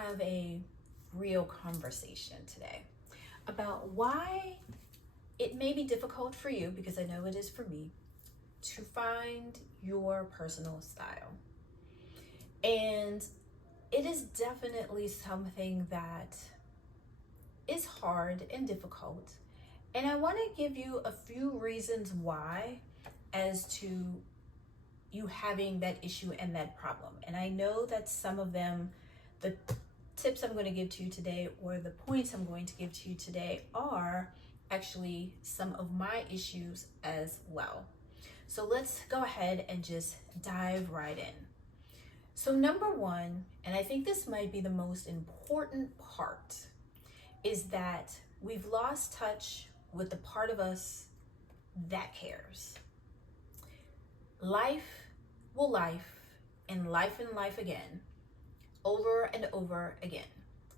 have a real conversation today about why it may be difficult for you, because I know it is for me, to find your personal style. And it is definitely something that is hard and difficult. And I want to give you a few reasons why as to you having that issue and that problem. And I know that some of them, the tips I'm going to give to you today, or the points I'm going to give to you today, are actually some of my issues as well. So let's go ahead and just dive right in. So number one, and I think this might be the most important part, is that we've lost touch with the part of us that cares. Life will life and life again, over and over again.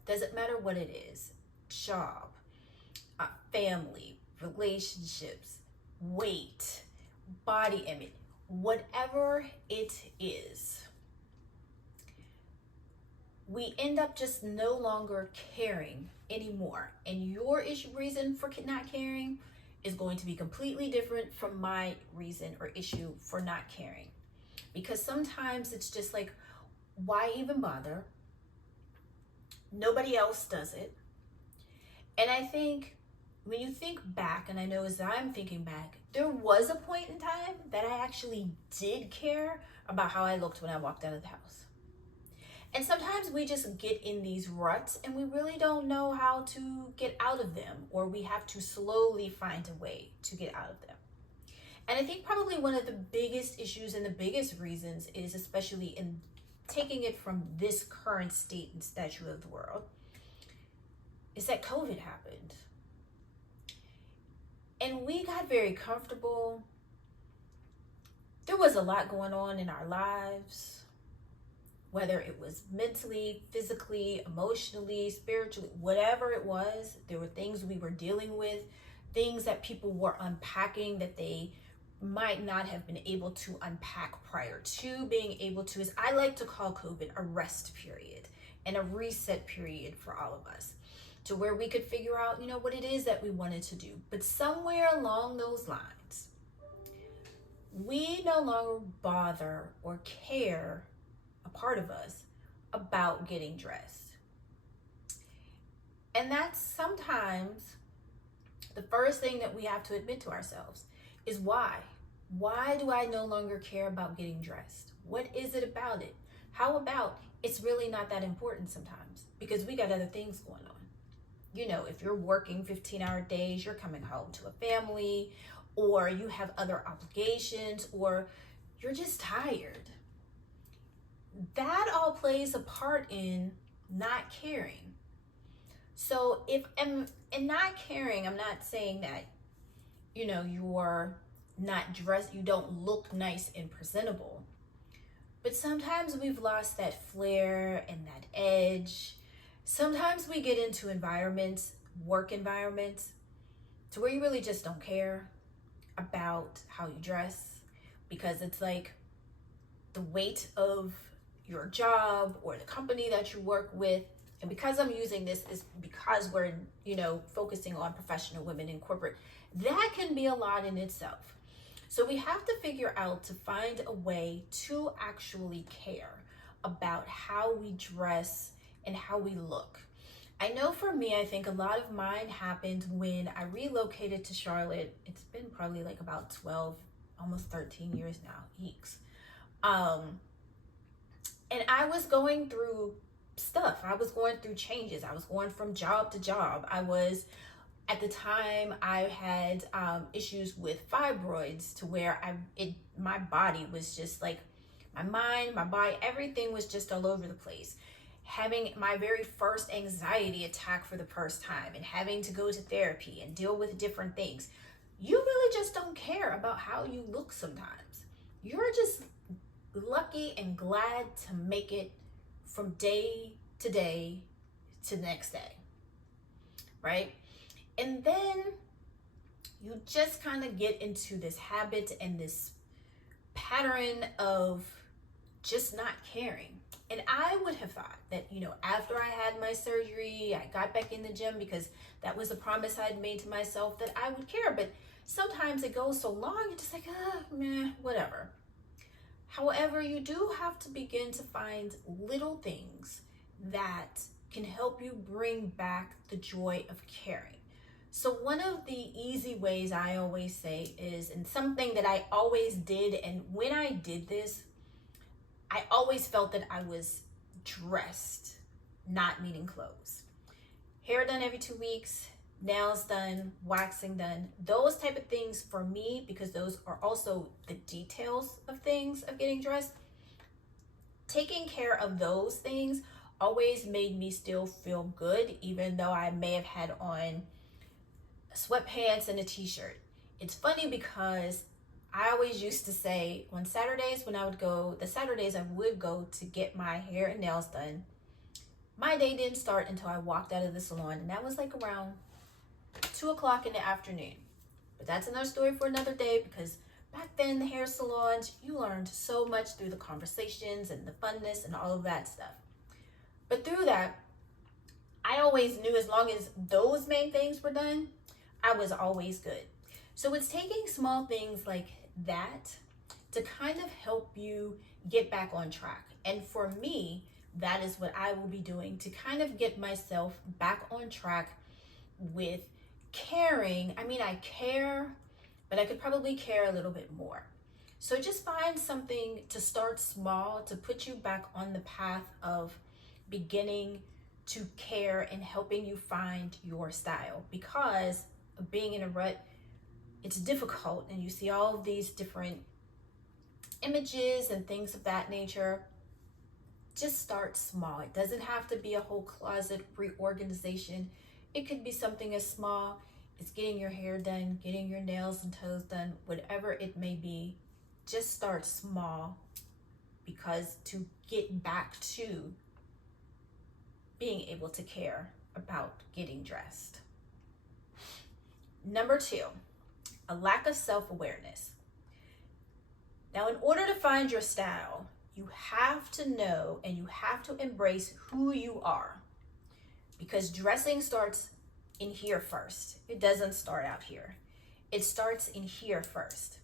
Doesn't matter what it is: job, family, relationships, weight, body image, whatever it is. We end up just no longer caring anymore. And your reason for not caring is going to be completely different from my reason or issue for not caring. Because sometimes it's just like, why even bother? Nobody else does it. And I think when you think back, and I know as I'm thinking back, there was a point in time that I actually did care about how I looked when I walked out of the house. And sometimes we just get in these ruts and we really don't know how to get out of them, or we have to slowly find a way to get out of them. And I think probably one of the biggest issues and the biggest reasons is, especially in taking it from this current state and stature of the world, is that COVID happened. And we got very comfortable. There was a lot going on in our lives, whether it was mentally, physically, emotionally, spiritually, whatever it was. There were things we were dealing with, things that people were unpacking that they might not have been able to unpack prior to being able to, as I like to call COVID, a rest period and a reset period for all of us, to where we could figure out, what it is that we wanted to do. But somewhere along those lines, we no longer bother or care, a part of us, about getting dressed. And that's sometimes the first thing that we have to admit to ourselves is why. Why do I no longer care about getting dressed? What is it about it? How about it's really not that important sometimes, because we got other things going on. If you're working 15-hour days, you're coming home to a family, or you have other obligations, or you're just tired. That all plays a part in not caring. So if in not caring, I'm not saying that, you're not dressed, you don't look nice and presentable. But sometimes we've lost that flair and that edge. Sometimes we get into environments, work environments, to where you really just don't care about how you dress, because it's like the weight of your job or the company that you work with. And because I'm using this is because we're, focusing on professional women in corporate, that can be a lot in itself. So we have to figure out to find a way to actually care about how we dress and how we look. I know for me, I think a lot of mine happened when I relocated to Charlotte. It's been probably like about 12, almost 13 years now, eeks. And I was going through stuff. I was going through changes. I was going from job to job. At the time, I had issues with fibroids, to where my body was just like, my mind, my body, everything was just all over the place. Having my very first anxiety attack for the first time, and having to go to therapy and deal with different things. You really just don't care about how you look sometimes. You're just lucky and glad to make it from day to day to the next day, right? And then you just kind of get into this habit and this pattern of just not caring. And I would have thought that, after I had my surgery, I got back in the gym because that was a promise I'd made to myself that I would care. But sometimes it goes so long, you're just like, meh, whatever. However, you do have to begin to find little things that can help you bring back the joy of caring. So one of the easy ways I always say is, and something that I always did, and when I did this, I always felt that I was dressed, not meaning clothes. Hair done every 2 weeks, nails done, waxing done, those type of things for me, because those are also the details of things of getting dressed. Taking care of those things always made me still feel good, even though I may have had on sweatpants and a t-shirt. It's funny because I always used to say on Saturdays when I would go, to get my hair and nails done, my day didn't start until I walked out of the salon, and that was like around 2 o'clock in the afternoon. But that's another story for another day, because back then, the hair salons, you learned so much through the conversations and the funness and all of that stuff. But through that, I always knew as long as those main things were done, I was always good. So it's taking small things like that to kind of help you get back on track. And for me, that is what I will be doing to kind of get myself back on track with caring. I mean, I care, but I could probably care a little bit more. So just find something to start small to put you back on the path of beginning to care and helping you find your style. Because being in a rut, it's difficult, and you see all of these different images and things of that nature. Just start small. It doesn't have to be a whole closet reorganization. It could be something as small as getting your hair done, getting your nails and toes done, whatever it may be. Just start small, because to get back to being able to care about getting dressed. Number 2, a lack of self-awareness. Now, in order to find your style, you have to know and you have to embrace who you are, because dressing starts in here first. It doesn't start out here. It starts in here first.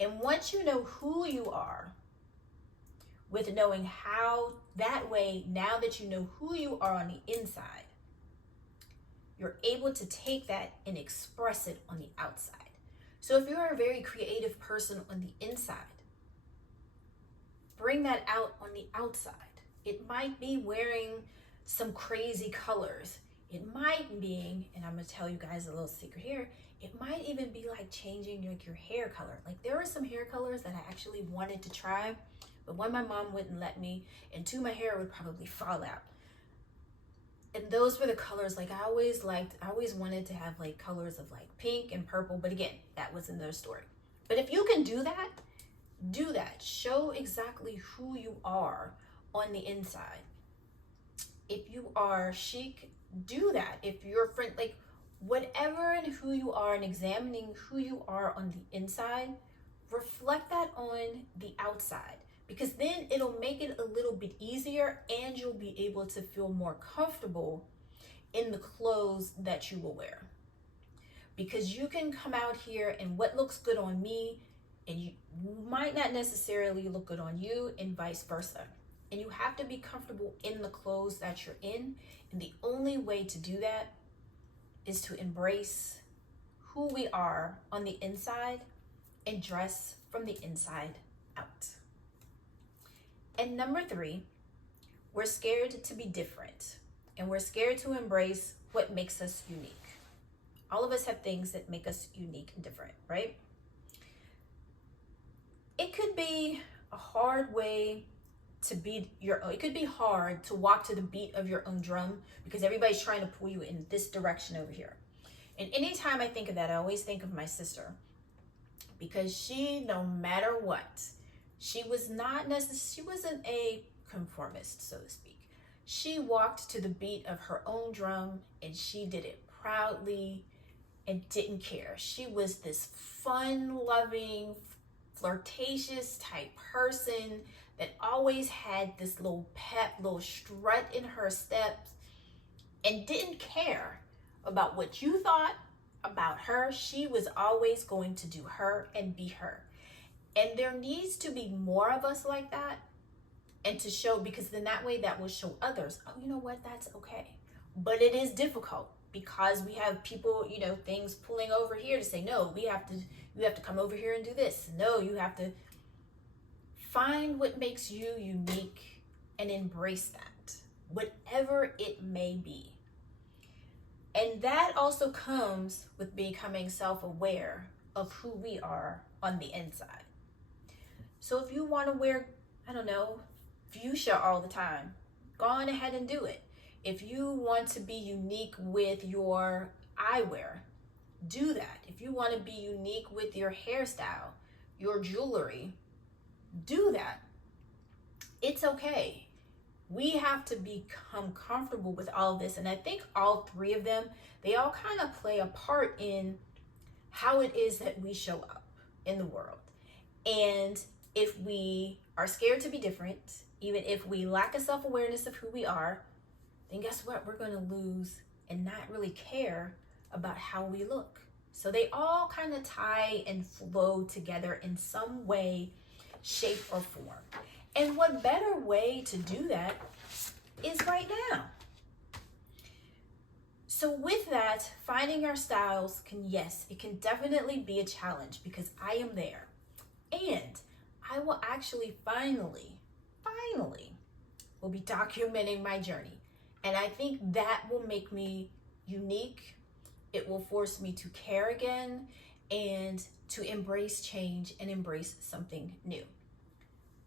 And once you know who you are, with knowing how, that way, now that you know who you are on the inside, you're able to take that and express it on the outside. So if you're a very creative person on the inside, bring that out on the outside. It might be wearing some crazy colors. It might be, and I'm gonna tell you guys a little secret here, it might even be like changing like your hair color. Like there are some hair colors that I actually wanted to try, but one, my mom wouldn't let me, and two, my hair would probably fall out. And those were the colors like I always wanted to have like colors of like pink and purple, but again, that was another story. But if you can do that, do that. Show exactly who you are on the inside. If you are chic, do that. If you're friend, like whatever and who you are, and examining who you are on the inside, reflect that on the outside, because then it'll make it a little bit easier, and you'll be able to feel more comfortable in the clothes that you will wear. Because you can come out here and what looks good on me, and you might not necessarily look good on you, and vice versa. And you have to be comfortable in the clothes that you're in. And the only way to do that is to embrace who we are on the inside and dress from the inside out. And number 3, we're scared to be different, and we're scared to embrace what makes us unique. All of us have things that make us unique and different, right? It could be a hard way to be your own. It could be hard to walk to the beat of your own drum, because everybody's trying to pull you in this direction over here. And anytime I think of that, I always think of my sister, because she, no matter what, she wasn't a conformist, so to speak. She walked to the beat of her own drum, and she did it proudly and didn't care. She was this fun-loving, flirtatious type person that always had this little pep, little strut in her steps, and didn't care about what you thought about her. She was always going to do her and be her. And there needs to be more of us like that, and to show, because then that way that will show others, oh, you know what, that's okay. But it is difficult because we have people, things pulling over here to say, no, you have to come over here and do this. No, you have to find what makes you unique and embrace that, whatever it may be. And that also comes with becoming self-aware of who we are on the inside. So if you want to wear, I don't know, fuchsia all the time, go on ahead and do it. If you want to be unique with your eyewear, do that. If you want to be unique with your hairstyle, your jewelry, do that. It's okay. We have to become comfortable with all this. And I think all three of them, they all kind of play a part in how it is that we show up in the world. And if we are scared to be different, even if we lack a self-awareness of who we are, then guess what? We're going to lose and not really care about how we look. So they all kind of tie and flow together in some way, shape, or form. And what better way to do that is right now. So with that, finding our styles it can definitely be a challenge, because I am there. And I will actually finally will be documenting my journey. And I think that will make me unique. It will force me to care again and to embrace change and embrace something new.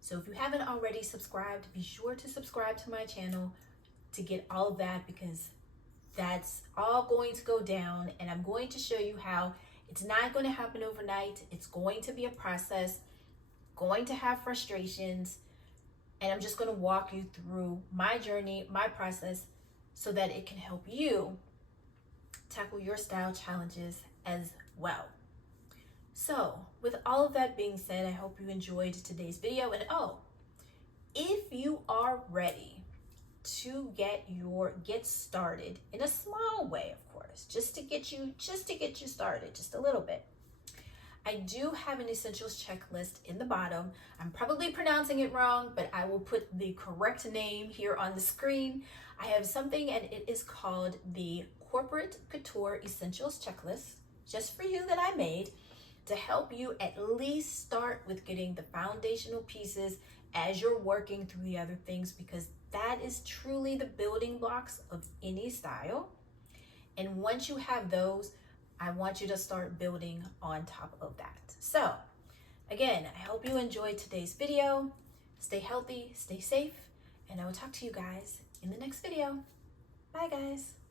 So if you haven't already subscribed, be sure to subscribe to my channel to get all of that, because that's all going to go down, and I'm going to show you how it's not going to happen overnight. It's going to be a process, going to have frustrations, and I'm just going to walk you through my journey, my process, so that it can help you tackle your style challenges as well. So with all of that being said, I hope you enjoyed today's video. And if you are ready to get started in a small way, of course, just to get you started just a little bit, I do have an essentials checklist in the bottom. I'm probably pronouncing it wrong, but I will put the correct name here on the screen. I have something, and it is called the Corporate Couture Essentials Checklist, just for you, that I made to help you at least start with getting the foundational pieces as you're working through the other things, because that is truly the building blocks of any style. And once you have those, I want you to start building on top of that. So again, I hope you enjoyed today's video. Stay healthy, stay safe, and I will talk to you guys in the next video. Bye guys.